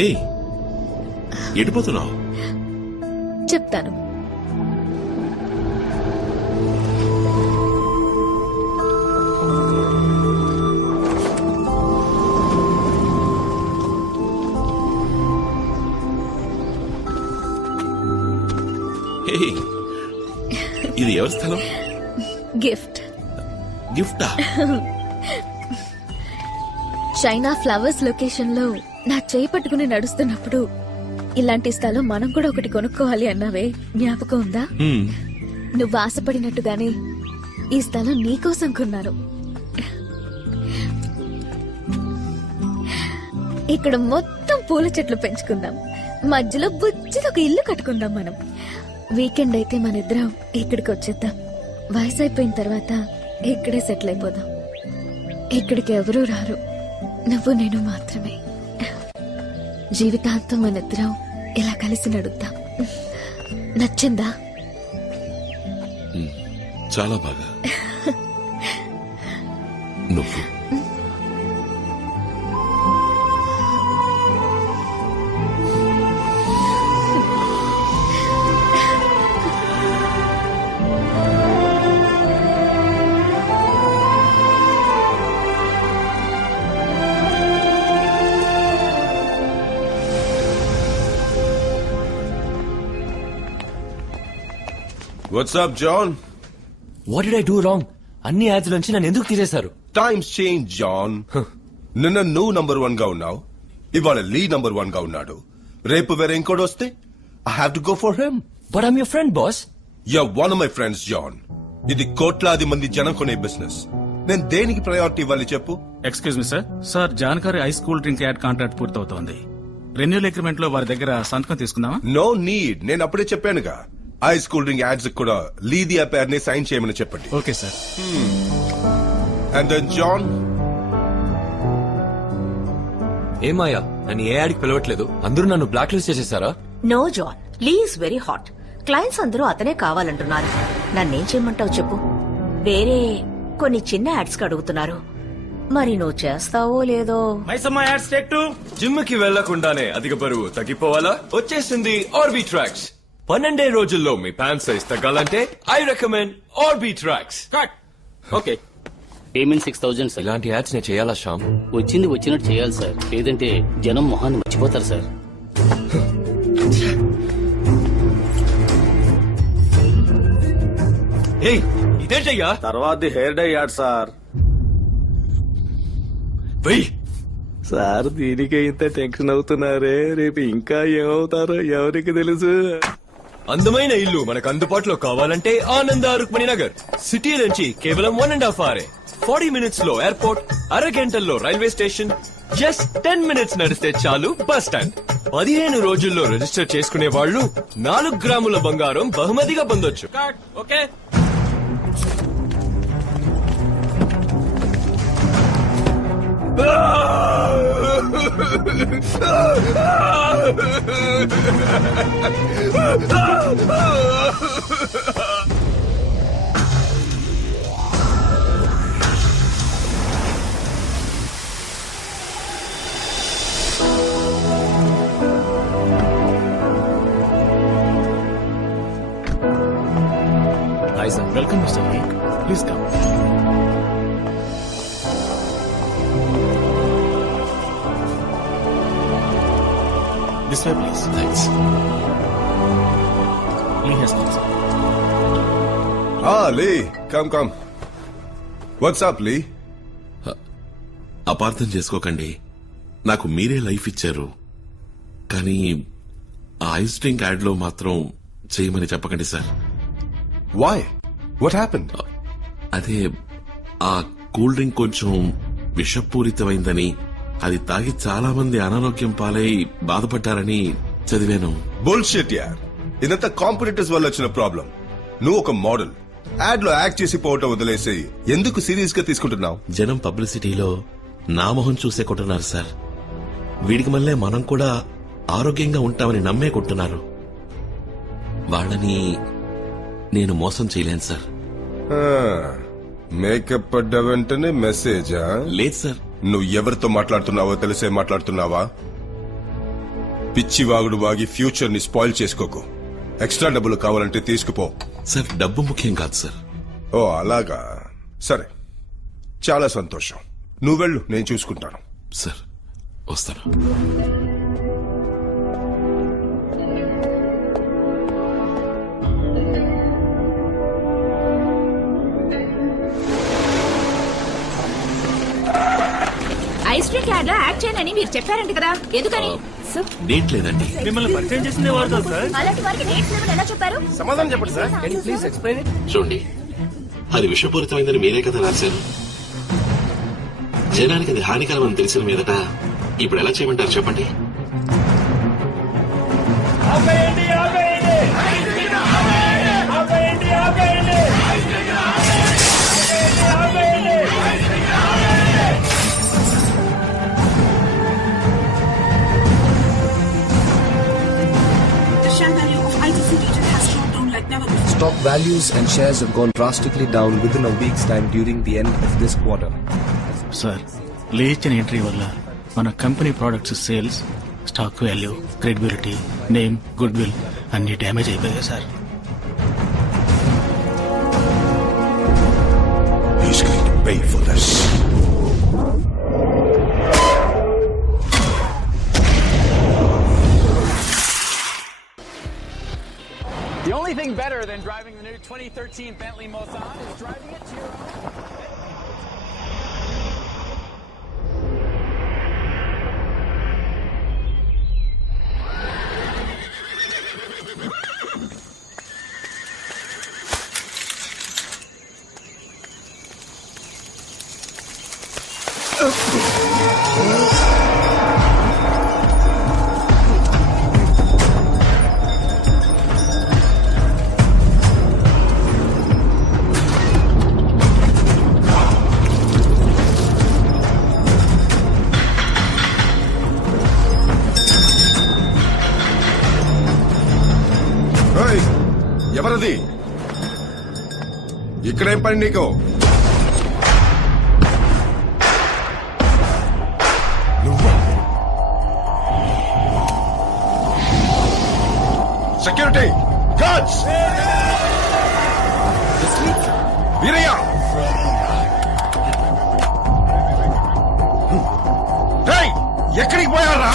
ఏయ్, ఎడిపోతున్నావు? చెప్తాను. ఏయ్, ఇది ఎవరి స్థలం? గిఫ్ట్. గిఫ్టా? చైనా ఫ్లవర్స్ లొకేషన్ లో నా చేయి పట్టుకుని నడుస్తున్నప్పుడు ఇలాంటి స్థలం మనం కూడా ఒకటి కొనుక్కోవాలి అన్నావే, జ్ఞాపకం ఉందా? నువ్వు ఆశపడినట్టుగానే ఈ స్థలం నీకోసం కొన్నాను. ఇక్కడ మొత్తం పూల చెట్లు పెంచుకుందాం, మధ్యలో బుజ్జిగా ఒక ఇల్లు కట్టుకుందాం. మనం వీకెండ్ అయితే మన ఇద్దరం ఇక్కడికి వచ్చేద్దాం. వయసు అయిపోయిన తర్వాత ఇక్కడే సెటిల్ అయిపోదాం. ఇక్కడికి ఎవరూ రారు, నువ్వు నేను మాత్రమే. జీవితాంతం మన ఇద్దరం ఇలా కలిసి నడుద్దాం. నచ్చిందా? చాలా బాగా. నువ్వు What's up, John? What did I do wrong? అన్ని యాడ్స్ నుంచి నన్ను ఎందుకు తీసేశారు? Times change, John. నిన్న నువ్వు నంబర్ 1 గా ఉన్నావు, ఇవాళ లీ నంబర్ 1 గా ఉన్నాడు. రేపు వేరే ఇంకోటి వస్తే I have to go for him. But I'm your friend, boss. You're one of my friends, John. ఇది కోట్లాది మంది జనం కొనే బిజినెస్. నేను దేనికి ప్రయారిటీ ఇవ్వాలి చెప్పు? Excuse me sir. సార్ జాన్కారీ ice cool drink ad contract పూర్తవుతోంది. రెన్యూల్ అగ్రిమెంట్ లో వారి దగ్గర సంతకం తీసుకుందామా? No need. నేను అప్పుడే చెప్పానుగా, ఐస్ కూల్ డ్రింక్ యాడ్స్ కూడా లీది ఆ పేరుని సైన్ చేయమని చెప్పండి. Okay sir. And then John, ఏమాయా, నన్ను ఏ యాడ్కి పిలవట్లేదు, అందరూ నన్ను బ్లాక్ లిస్ట్ చేసేసారా? No John, Lee is very hot. Clients అందరూ అతనే కావాలంటున్నారు. నన్నేం చేయమంటావు చెప్పు? వేరే కొన్ని చిన్న యాడ్స్ కి అడుగుతున్నారు, మరి నువ్వు చేస్తావో లేదో. జిమ్ కి వెళ్లకుండానే అధిక బరువు తగ్గిపోవాలా? వచ్చేసింది ఆర్బీ ట్రాక్స్. 12 రోజుల్లో మీ ప్యాంట్ సైజ్ తగ్గాలంటే I recommend RB tracks. Okay, payment 6,000 sir. ఇలాంటి యాడ్స్ నేను చేయాలా శ్యామ్? వచ్చింది వచ్చినట్టు చేయాలి సార్, లేదంటే జనం మొహాన్ని మర్చిపోతారు సార్. ఏయ్, ఇదేంటయ్యా? తర్వాత హెయిర్ డై యాడ్ సార్. వెయ్ సార్, దీనికి ఇంత టెన్షన్ అవుతున్నారే, రేపు ఇంకా ఏమవుతారో ఎవరికి తెలుసు. అందమైన ఇల్లు మనకు అందుబాటులో కావాలంటే ఆనంద రుక్మిణి నగర్. సిటీ నుంచి కేవలం 1.5 hours. 40 minutes లో ఎయిర్పోర్ట్, అరగంటల్లో రైల్వే స్టేషన్, జస్ట్ 10 minutes నడిస్తే చాలు బస్ స్టాండ్. 15 రోజుల్లో రిజిస్టర్ చేసుకునే వాళ్ళు 4 గ్రాముల బంగారం బహుమతిగా పొందొచ్చు. Okay, hi sir, welcome mister Lee, please come. This way, please. Thanks. Lee has come, sir. Lee, come. What's up Lee? అపార్థం చేసుకోకండి, నాకు మీరే లైఫ్ ఇచ్చారు, కానీ ఆ ఐస్ డ్రింక్ యాడ్ లో మాత్రం చేయమని చెప్పకండి సార్. వై? What happened? అదే, ఆ కూల్ డ్రింక్ కొంచెం విషపూరితమైందని, అది తాగి చాలా మంది అనారోగ్యం పాలై బాధపడ్డారని చదివాను. బుల్షిట్ యార్. ఇదంతా కాంపిటీటర్స్ వల్ల వచ్చిన ప్రాబ్లం. నువ్వు ఒక మోడల్, యాడ్ లో యాక్ట్ చేసి పోవటం వదిలేసి ఎందుకు సీరియస్ గా తీసుకుంటున్నావు? జనం పబ్లిసిటీలో నా మొహం చూసే కొంటున్నారు సార్. వీడికి మళ్ళీ మనం కూడా ఆరోగ్యంగా ఉంటామని నమ్మే కొంటున్నారు. వాళ్ళని నేను మోసం చేయలేను సార్. మేకప్ పడ్డ వెంటనే మెసేజా? లేదు సార్. నువ్వు ఎవరితో మాట్లాడుతున్నావో తెలిసే మాట్లాడుతున్నావా? పిచ్చి వాగుడు వాగి ఫ్యూచర్ ని స్పాయిల్ చేసుకోకు. ఎక్స్ట్రా డబ్బులు కావాలంటే తీసుకుపో. సార్ డబ్బు ముఖ్యం కాదు సార్. ఓ అలాగా, సరే చాలా సంతోషం. నువ్వు వెళ్ళు, నేను చూసుకుంటాను. సార్ వస్తాను. ఐస్ క్రీమ్ యాడ్ లో యాడ్ చేయనని మీరు చెప్పారంట కదా, ఎందుకని? డేట్ లేదండి. మిమ్మల్ని పరిచయం చేసిందే వారు కదా సార్. అలాంటి వారికి డేట్స్ లేవని ఎలా చెప్పారు? సమాధానం చెప్పండి సార్. చూడండి, అది విషపూరితమైందని మీరే కదా రాశారు. జనానికి అది హానికరం అని తెలిసిన మీదట ఇప్పుడు ఎలా చేయమంటారు చెప్పండి. Stock values and shares have gone drastically down within a week's time during the end of this quarter. Sir, లేచిన ఎంట్రీ వల్ల మన company products sales, stock value, credibility, name, good will అన్ని డ్యామేజ్ అయిపోయాయి sir. He's going to pay for this. The only thing better than driving the new 2013 Bentley Mulsanne is driving it to your own. ఎవరది? ఇక్కడేం పని నీకు? నువ్వా? Security guards, Veeraiah, ఎక్కడికి పోయారా?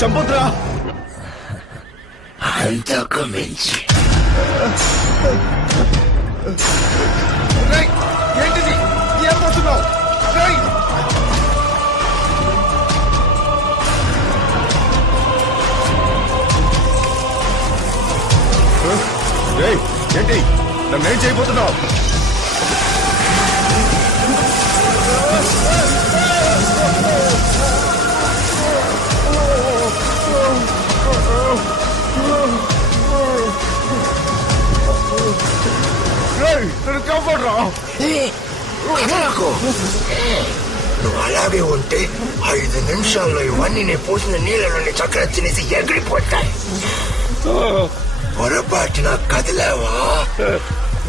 చంపొద్దురా. అంతకు మించి ఏంటిది? ఏం పోతున్నావు? ఏంటి నన్నేం చేయబోతున్నావు? నువ్వు అలాగే ఉంటే 5 నిమిషాల్లో ఇవన్నీ నేను పోసిన నీళ్ళలోని చక్కెర తినేసి ఎగిరిపోతాయి. పొరపాటున కదిలేవా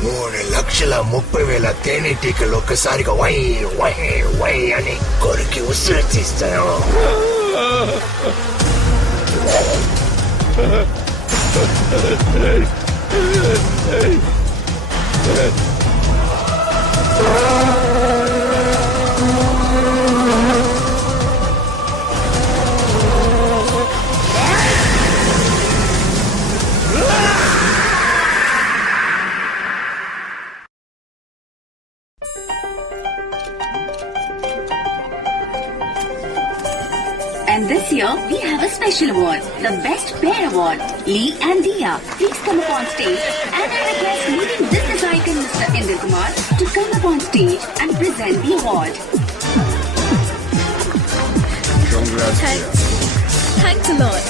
3,30,000 తేనెటీకలు ఒక్కసారిగా వై వై వై అని కొరికి ఉసిరి తీస్తాను. And this year, we have a special award, the Best Pair Award. Lee and Dia, please come up on stage, and I request leading business icon Mr. Indra Kumar to come up on stage and present the award. Thanks a lot.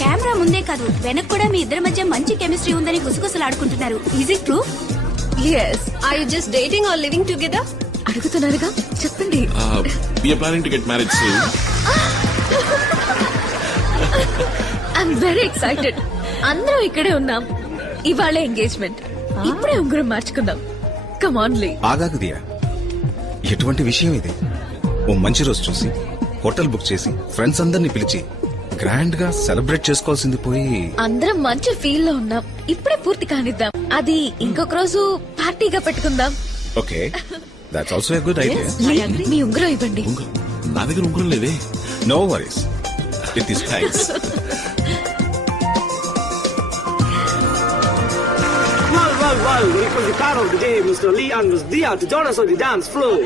Camera ముందే కాదు, వెనక కూడా మీ ఇద్దరి మధ్య మంచి chemistry ఉందని గుసగుసలాడుకుంటున్నారు. Is it true? Yes. Are you just dating or living together? అడుగుతున్నారుగా చెప్పండి. We're planning to get marriage soon. I'm very excited. అందరం ఇక్కడే ఉన్నాం. ఇవాళే ఎంగేజ్మెంట్. ఇప్పుడే ఉంగరం మార్చుకుందాం. కమ్ ఆన్ లీ. ఆగాగు దియా, ఎటువంటి విషయం ఇది? ఓ మంచి రోజు చూసి హోటల్ బుక్ చేసి ఫ్రెండ్స్ అందరినీ పిలిచి గ్రాండ్ గా సెలబ్రేట్ చేసుకోవాల్సింది పోయి అందరం మంచి ఫీల్ లో ఉన్నాం. ఇప్పుడే పూర్తి కానిద్దాం. అది ఇంకొక రోజు పార్టీగా పెట్టుకుందాం. Okay, that's also a good idea. మీ ఉంగరం ఇవ్వండి. నా దగ్గర ఉంగరం లేదే. No worries, it is thanks. Well, it was the car of the day, Mr. Lee and Ms. Dia, to join us on the dance floor.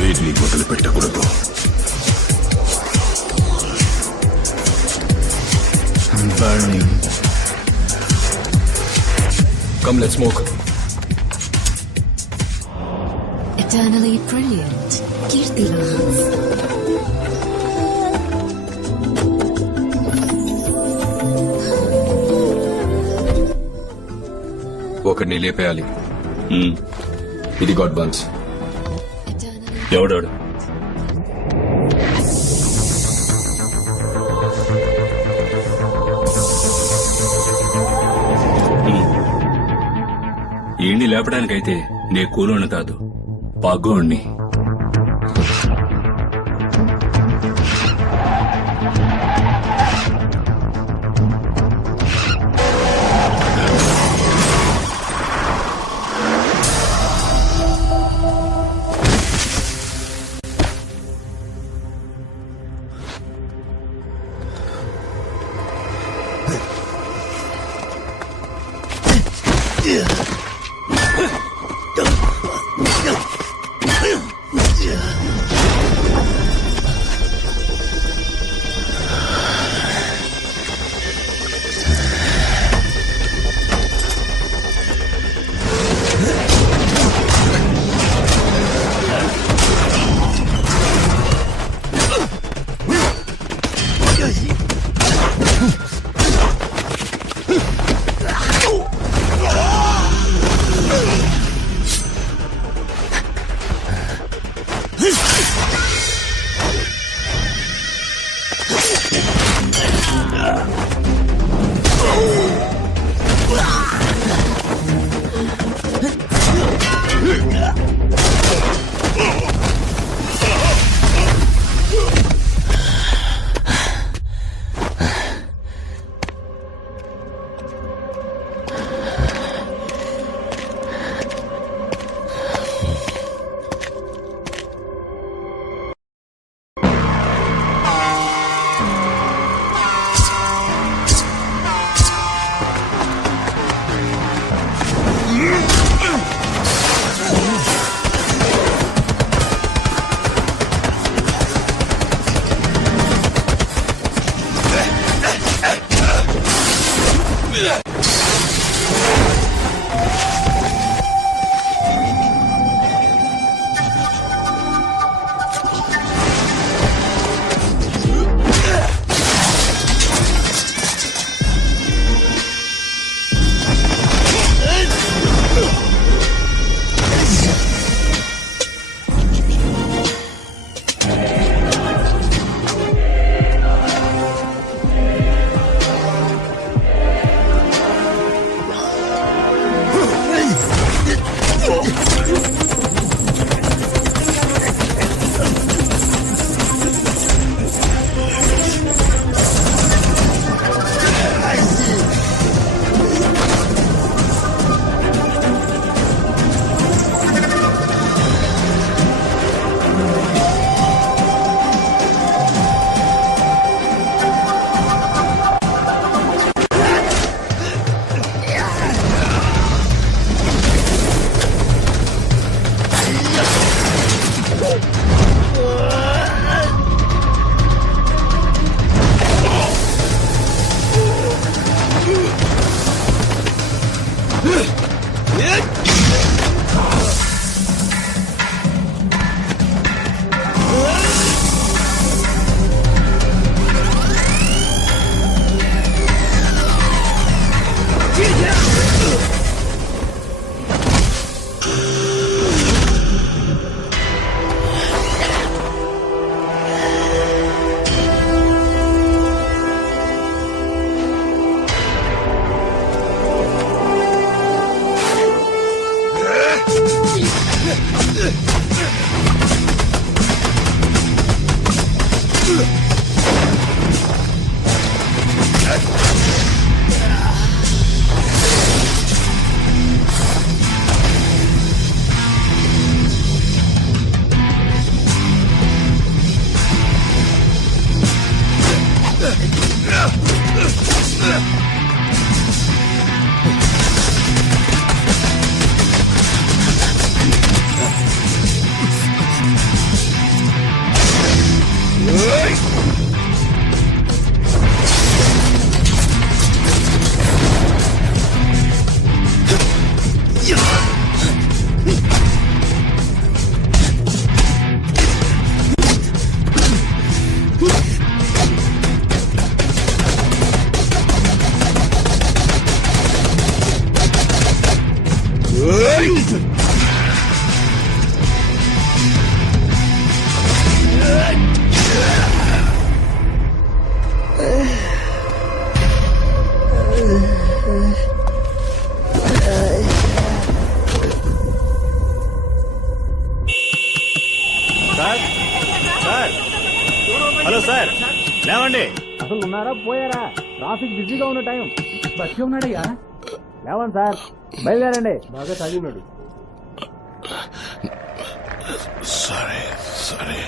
వీటిని వదిలిపెట్టకూడదు. I'm burning. Come, let's smoke. Eternally brilliant. Kirti Lance. ఒకడిని లేపేయాలి. ఇది God buns. ఎవడాడు? ఈయన్ని లేపడానికైతే నే కూలోని కాదు, పగ్గోణ్ణి. Sir sir hello sir లేవండి. అసలు ఉన్నారా పోయారా? ట్రాఫిక్ బిజీగా ఉన్న టైం. బస్సు ఉన్నాడయ్యా. లేవండి సార్, బయలుదేరండి. బాగా తాగినాడు. సారీ